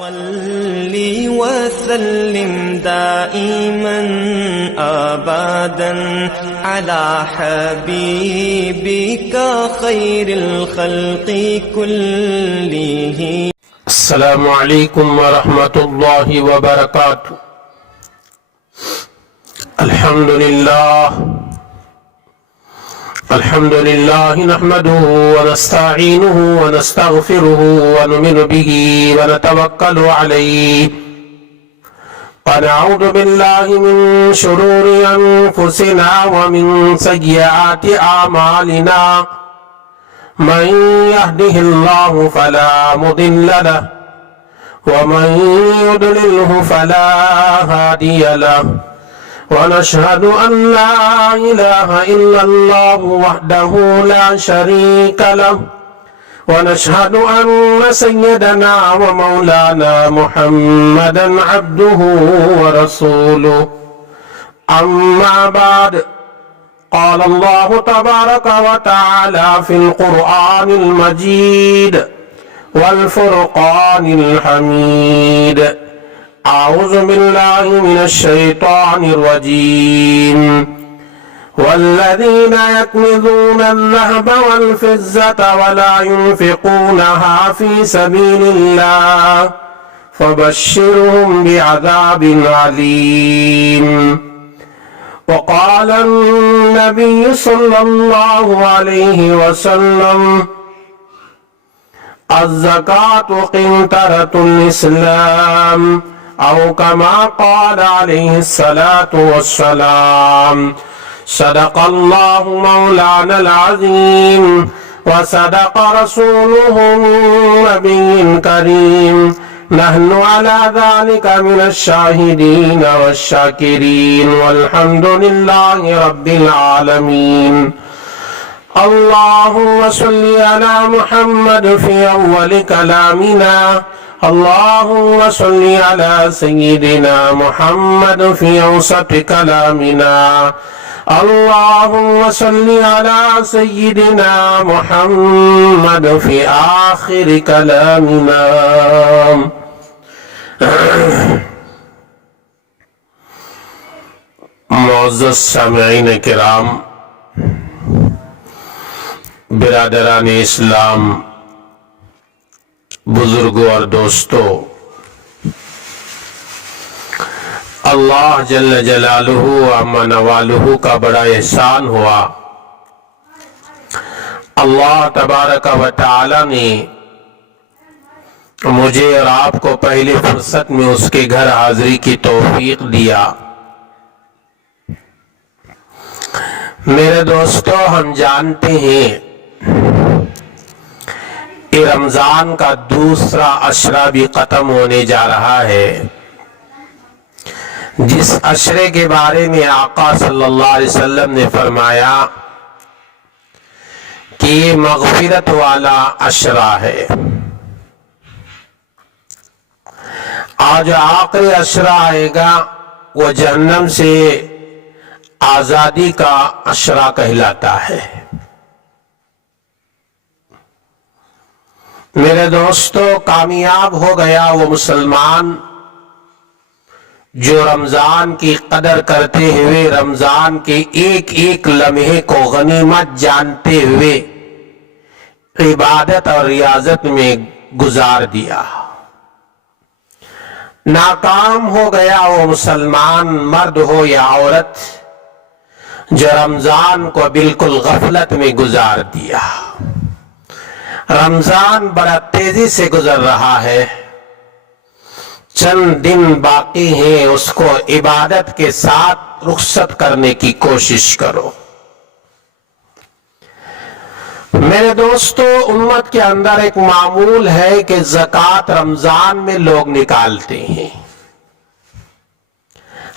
صل وسلم دائما أبدا على حبيبك خير الخلق كلهم. السلام علیکم ورحمۃ اللہ وبرکاتہ. الحمد للہ نحمده ونستعینه ونستغفره ونؤمن به ونتوکل علیہ ونعوذ باللہ من شرور انفسنا ومن سیئات اعمالنا من يهده الله فلا مضل له ومن يضلله فلا هادي له ونشهد أن لا إله إلا الله وحده لا شريك له ونشهد أن سيدنا ومولانا محمدا عبده ورسوله. أما بعد، قال الله تبارك وتعالى في القرآن المجيد والفرقان الحميد: أعوذ بالله من الشيطان الرجيم. والذين يكنزون الذهب والفضة ولا ينفقونها في سبيل الله فبشرهم بعذاب عليم. وقال النبي صلى الله عليه وسلم: الزكاة قنطرة الإسلام، أو كما قال عليه الصلاة والسلام. صدق الله مولانا العظيم وصدق رسوله النبي الكريم. نحن على ذلك من الشاهدين والشاكرين والحمد لله رب العالمين. اللهم صل على محمد في أول كلامنا. اللهم صل على سيدنا محمد في أوسط كلامنا. اللهم صل على سيدنا محمد في آخر كلامنا. معزز سامعین کرام، برادران اسلام، بزرگوں اور دوستوں، اللہ جل جلالہ عما نوالہ کا بڑا احسان ہوا. اللہ تبارک و تعالی نے مجھے اور آپ کو پہلی فرصت میں اس کے گھر حاضری کی توفیق دیا. میرے دوستو، ہم جانتے ہیں کہ رمضان کا دوسرا عشرہ بھی ختم ہونے جا رہا ہے، جس عشرے کے بارے میں آقا صلی اللہ علیہ وسلم نے فرمایا کہ یہ مغفرت والا عشرہ ہے. آج آخری عشرہ آئے گا، وہ جہنم سے آزادی کا عشرہ کہلاتا ہے. میرے دوستو، کامیاب ہو گیا وہ مسلمان جو رمضان کی قدر کرتے ہوئے، رمضان کے ایک ایک لمحے کو غنیمت جانتے ہوئے عبادت اور ریاضت میں گزار دیا. ناکام ہو گیا وہ مسلمان، مرد ہو یا عورت، جو رمضان کو بالکل غفلت میں گزار دیا. رمضان بڑا تیزی سے گزر رہا ہے، چند دن باقی ہیں، اس کو عبادت کے ساتھ رخصت کرنے کی کوشش کرو. میرے دوستو، امت کے اندر ایک معمول ہے کہ زکوٰۃ رمضان میں لوگ نکالتے ہیں،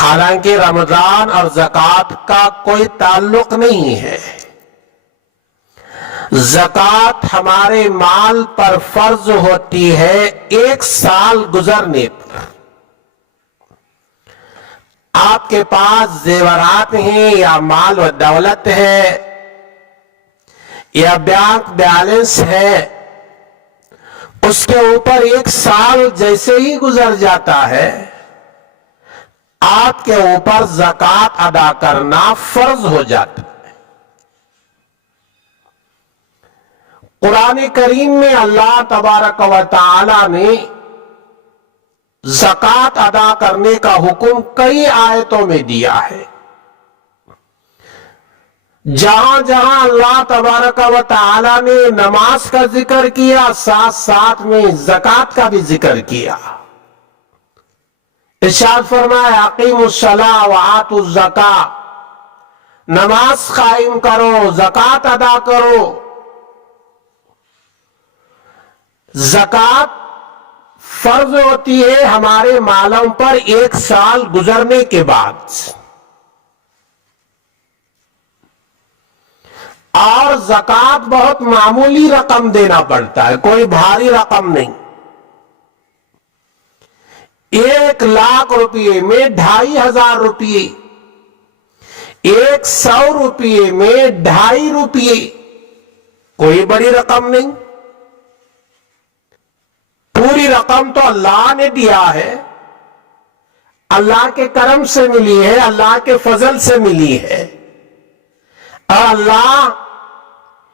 حالانکہ رمضان اور زکوٰۃ کا کوئی تعلق نہیں ہے. زکوٰۃ ہمارے مال پر فرض ہوتی ہے ایک سال گزرنے پر. آپ کے پاس زیورات ہیں یا مال و دولت ہے یا بینک بیلنس ہے، اس کے اوپر 1 سال جیسے ہی گزر جاتا ہے آپ کے اوپر زکات ادا کرنا فرض ہو جاتا ہے۔ قرآن کریم میں اللہ تبارک و تعالی نے زکات ادا کرنے کا حکم کئی آیتوں میں دیا ہے۔ جہاں جہاں اللہ تبارک و تعالی نے نماز کا ذکر کیا، ساتھ ساتھ میں زکات کا بھی ذکر کیا۔ ارشاد فرمایا اقیموا الصلاۃ وآتوا الزکاۃ، نماز قائم کرو، زکات ادا کرو۔ زکات فرض ہوتی ہے ہمارے مالوں پر 1 سال گزرنے کے بعد، اور زکات بہت معمولی رقم دینا پڑتا ہے، کوئی بھاری رقم نہیں۔ 1 لاکھ روپے میں 2500 روپے، 100 روپے میں 2.5 روپے، کوئی بڑی رقم نہیں۔ پوری رقم تو اللہ نے دیا ہے، اللہ کے کرم سے ملی ہے، اللہ کے فضل سے ملی ہے، اور اللہ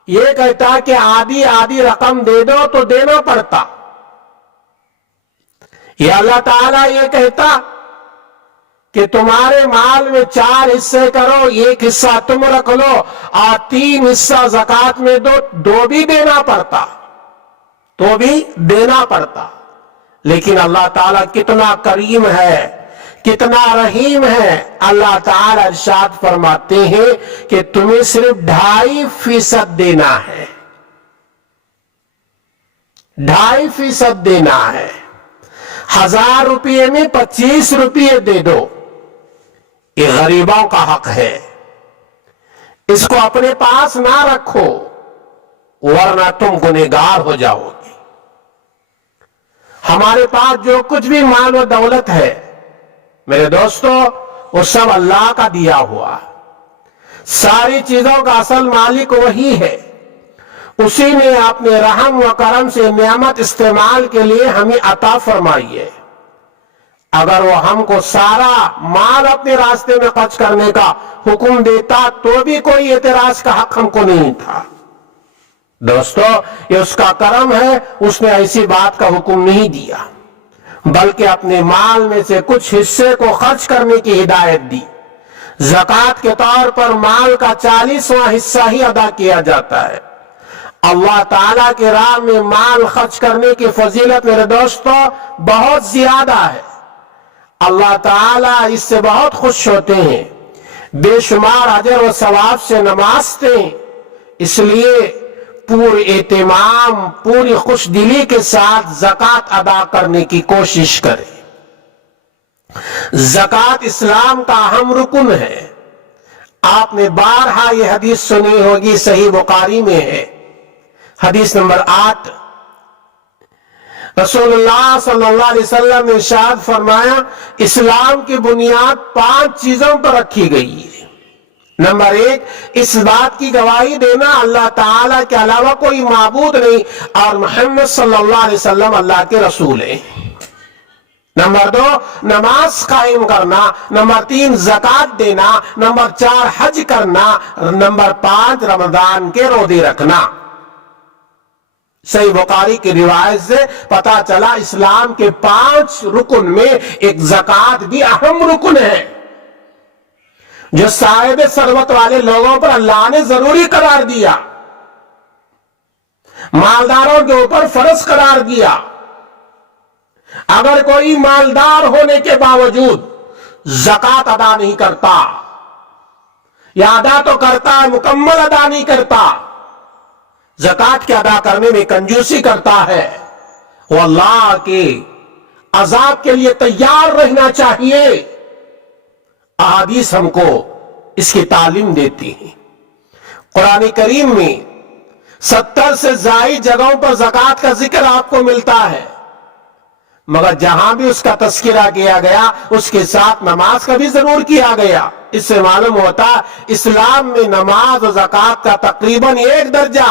یہ کہتا کہ آدھی آدھی رقم دے دو تو دینا پڑتا۔ یہ اللہ تعالیٰ یہ کہتا کہ تمہارے مال میں 4 حصے کرو، 1 حصہ تم رکھ لو اور 3 حصہ زکات میں دو، 2 بھی دینا پڑتا، تو بھی دینا پڑتا۔ لیکن اللہ تعالیٰ کتنا کریم ہے، کتنا رحیم ہے، اللہ تعالیٰ ارشاد فرماتے ہیں کہ تمہیں صرف 2.5% دینا ہے، 2.5% دینا ہے۔ 1000 روپے میں 25 روپے دے دو، یہ غریبوں کا حق ہے، اس کو اپنے پاس نہ رکھو ورنہ تم گنہگار ہو جاؤ گے۔ ہمارے پاس جو کچھ بھی مال و دولت ہے میرے دوستو، وہ سب اللہ کا دیا ہوا، ساری چیزوں کا اصل مالک وہی ہے، اسی نے اپنے رحم و کرم سے نعمت استعمال کے لیے ہمیں عطا فرمائی ہے۔ اگر وہ ہم کو سارا مال اپنے راستے میں خرچ کرنے کا حکم دیتا تو بھی کوئی اعتراض کا حق ہم کو نہیں تھا۔ دوستو یہ اس کا کرم ہے، اس نے ایسی بات کا حکم نہیں دیا، بلکہ اپنے مال میں سے کچھ حصے کو خرچ کرنے کی ہدایت دی۔ زکوٰۃ کے طور پر مال کا 40واں حصہ ہی ادا کیا جاتا ہے۔ اللہ تعالیٰ کے راہ میں مال خرچ کرنے کی فضیلت میرے دوستو بہت زیادہ ہے، اللہ تعالیٰ اس سے بہت خوش ہوتے ہیں، بے شمار اجر و ثواب سے نوازتے ہیں۔ اس لیے پورے اہتمام، پوری خوش دلی کے ساتھ زکوٰۃ ادا کرنے کی کوشش کریں۔ زکوٰۃ اسلام کا اہم رکن ہے۔ آپ نے بارہا یہ حدیث سنی ہوگی، صحیح بخاری میں ہے، حدیث نمبر 8۔ رسول اللہ صلی اللہ علیہ وسلم نے ارشاد فرمایا اسلام کی بنیاد 5 چیزوں پر رکھی گئی ہے۔ نمبر 1، اس بات کی گواہی دینا اللہ تعالیٰ کے علاوہ کوئی معبود نہیں اور محمد صلی اللہ علیہ وسلم اللہ کے رسول ہیں۔ نمبر 2، نماز قائم کرنا۔ نمبر 3، زکوٰۃ دینا۔ نمبر 4، حج کرنا۔ نمبر 5، رمضان کے روزے رکھنا۔ صحیح بخاری کی روایت سے پتا چلا اسلام کے 5 رکن میں ایک زکوٰۃ بھی اہم رکن ہے، جو صاحب ثروت والے لوگوں پر اللہ نے ضروری قرار دیا، مالداروں کے اوپر فرض قرار دیا۔ اگر کوئی مالدار ہونے کے باوجود زکوٰۃ ادا نہیں کرتا، یا ادا تو کرتا ہے مکمل ادا نہیں کرتا، زکوٰۃ کے ادا کرنے میں کنجوسی کرتا ہے، وہ اللہ کے عذاب کے لیے تیار رہنا چاہیے۔ احادیث ہم کو اس کی تعلیم دیتی ہیں۔ قرآن کریم میں 70 سے زائد جگہوں پر زکوٰۃ کا ذکر آپ کو ملتا ہے، مگر جہاں بھی اس کا تذکرہ کیا گیا اس کے ساتھ نماز کا بھی ضرور کیا گیا۔ اس سے معلوم ہوتا اسلام میں نماز و زکوٰۃ کا تقریباً 1 درجہ،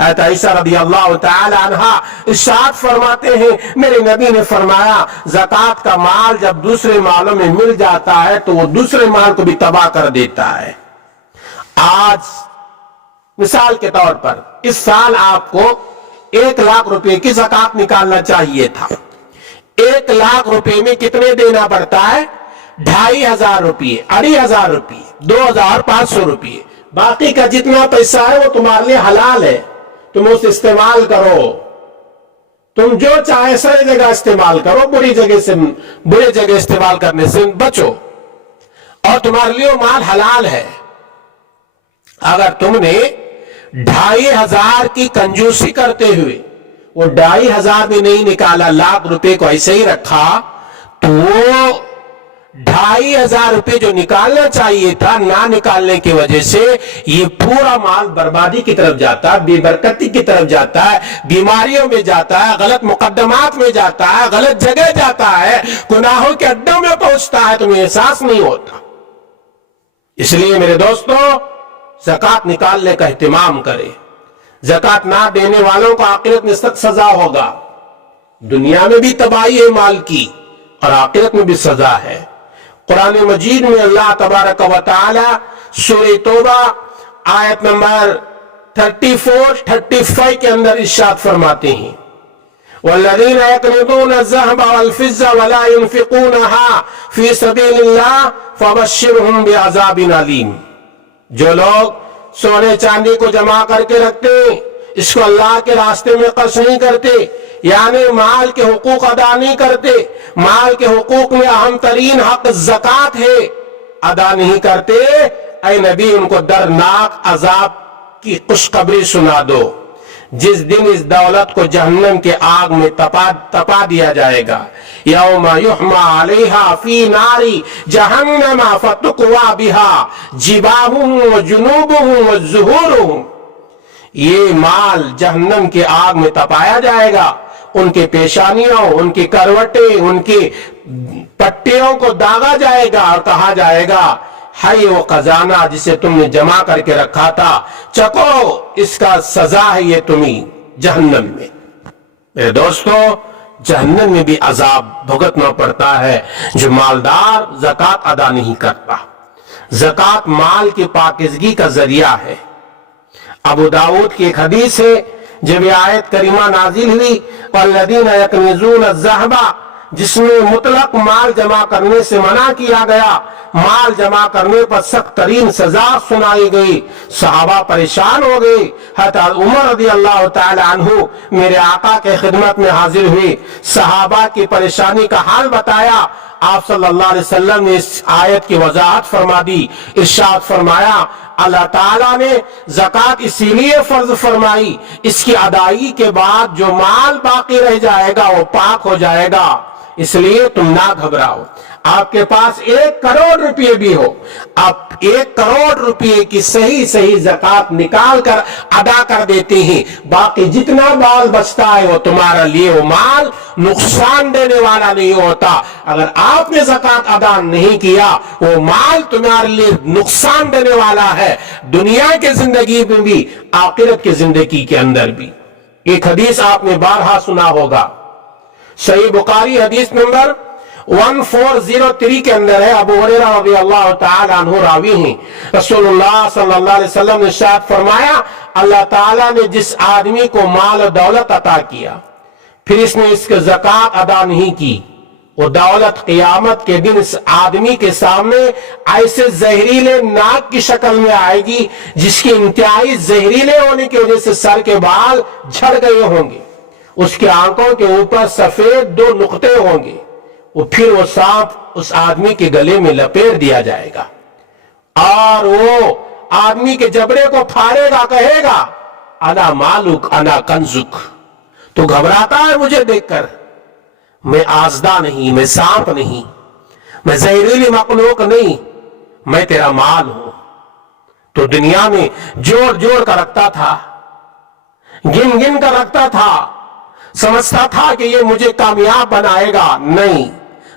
حضرت عائشہ رضی اللہ تعالی عنہا ارشاد فرماتے ہیں میرے نبی نے فرمایا زکوٰۃ کا مال جب دوسرے مالوں میں مل جاتا ہے تو وہ دوسرے مال کو بھی تباہ کر دیتا ہے۔ آج مثال کے طور پر اس سال آپ کو 1,00,000 روپے کی زکوٰۃ نکالنا چاہیے تھا۔ 1,00,000 روپے میں کتنے دینا پڑتا ہے؟ 2,500 روپے، 2,500 روپے، 2,500 روپے۔ باقی کا جتنا پیسہ ہے وہ تمہارے لیے حلال ہے، تم اسے استعمال کرو، تم جو چاہے صحیح جگہ استعمال کرو، برے جگہ استعمال کرنے سے بچو، اور تمہارے لیے وہ مال حلال ہے۔ اگر تم نے 2,500 کی کنجوسی کرتے ہوئے وہ 2,500 بھی نہیں نکالا، 1,00,000 روپے کو ایسے ہی رکھا، تو وہ 2,500 روپے جو نکالنا چاہیے تھا نہ نکالنے کی وجہ سے یہ پورا مال بربادی کی طرف جاتا ہے، بے برکتی کی طرف جاتا ہے، بیماریوں میں جاتا ہے، غلط مقدمات میں جاتا ہے، غلط جگہ جاتا ہے، گناہوں کے اڈوں میں پہنچتا ہے، تمہیں احساس نہیں ہوتا۔ اس لیے میرے دوستو زکوٰۃ نکالنے کا اہتمام کرے۔ زکوٰۃ نہ دینے والوں کو آخرت میں سخت سزا ہوگا، دنیا میں بھی تباہی ہے مال کی اور آخرت میں بھی سزا ہے۔ قرآن مجید میں اللہ تبارک و تعالی سورہ توبہ آیت نمبر 34-35 کے اندر ارشاد فرماتے ہیں والذین یکنزون الذهب والفضة ولا ينفقونها فی سبیل اللہ فبشرهم بعذاب علیم۔ جو لوگ سونے چاندی کو جمع کر کے رکھتے ہیں، اس کو اللہ کے راستے میں خرچ نہیں کرتے، یعنی مال کے حقوق ادا نہیں کرتے، مال کے حقوق میں اہم ترین حق زکوٰۃ ہے، ادا نہیں کرتے، اے نبی ان کو دردناک عذاب کی خوشخبری سنا دو، جس دن اس دولت کو جہنم کے آگ میں تپا دیا جائے گا۔ یوم یحمى علیہا فی ناری جہنم فتقوی بہا جباہہم وجنوبہم وظہورہم۔ یہ مال جہنم کے آگ میں تپایا جائے گا، ان کے پیشانیوں، ان کی کروٹیں، ان کی پٹیوں کو داغا جائے گا اور کہا جائے گا ہے وہ خزانہ جسے تم نے جمع کر کے رکھا تھا، چکو اس کا سزا ہے یہ تمہیں جہنم میں۔ میرے دوستو جہنم میں بھی عذاب بھگتنا پڑتا ہے جو مالدار زکوٰۃ ادا نہیں کرتا۔ زکوٰۃ مال کی پاکیزگی کا ذریعہ ہے۔ ابو داؤد کی ایک حدیث ہے جب یہ آیت کریمہ نازل ہوئی والذین یکنزون الذہب، جس میں مطلق مال جمع کرنے سے منع کیا گیا، مال جمع کرنے پر سخت ترین سزا سنائی گئی، صحابہ پریشان ہو گئے۔ حضرت عمر رضی اللہ تعالی عنہ میرے آقا کے خدمت میں حاضر ہوئے، صحابہ کی پریشانی کا حال بتایا، آپ صلی اللہ علیہ وسلم نے اس آیت کی وضاحت فرما دی، ارشاد فرمایا اللہ تعالیٰ نے زکوٰۃ اسی لیے فرض فرمائی، اس کی ادائیگی کے بعد جو مال باقی رہ جائے گا وہ پاک ہو جائے گا، اس لیے تم نہ گھبراؤ۔ آپ کے پاس 1 کروڑ روپے بھی ہو، آپ 1 کروڑ روپے کی صحیح زکوٰۃ نکال کر ادا کر دیتے ہیں، باقی جتنا مال بچتا ہے وہ تمہارا لیے وہ مال نقصان دینے والا نہیں ہوتا۔ اگر آپ نے زکوٰۃ ادا نہیں کیا وہ مال تمہارے لیے نقصان دینے والا ہے، دنیا کی زندگی میں بھی آخرت کی زندگی کے اندر بھی۔ ایک حدیث آپ نے بارہا سنا ہوگا، صحیح بخاری حدیث نمبر 1403 کے اندر ہے، ابو ہریرہ رضی اللہ تعالی عنہ راوی ہیں، رسول اللہ صلی اللہ علیہ وسلم نے ارشاد فرمایا اللہ تعالیٰ نے جس آدمی کو مال و دولت عطا کیا پھر اس نے اس کی زکوٰۃ ادا نہیں کی، وہ دولت قیامت کے دن اس آدمی کے سامنے ایسے زہریلے ناک کی شکل میں آئے گی جس کی انتہائی زہریلے ہونے کی وجہ سے سر کے بال جھڑ گئے ہوں گے، اس کی آنکھوں کے اوپر سفید 2 نقطے ہوں گے، پھر وہ سانپ اس آدمی کے گلے میں لپیٹ دیا جائے گا اور وہ آدمی کے جبڑے کو پھاڑے گا، کہے گا انا مالک انا کنزک۔ تو گھبراتا ہے مجھے دیکھ کر، میں آزدہ نہیں، میں سانپ نہیں، میں زہریلی مخلوق نہیں، میں تیرا مال ہوں۔ تو دنیا میں جوڑ کر رکھتا تھا، گن کر رکھتا تھا، سمجھتا تھا کہ یہ مجھے کامیاب بنائے گا، نہیں،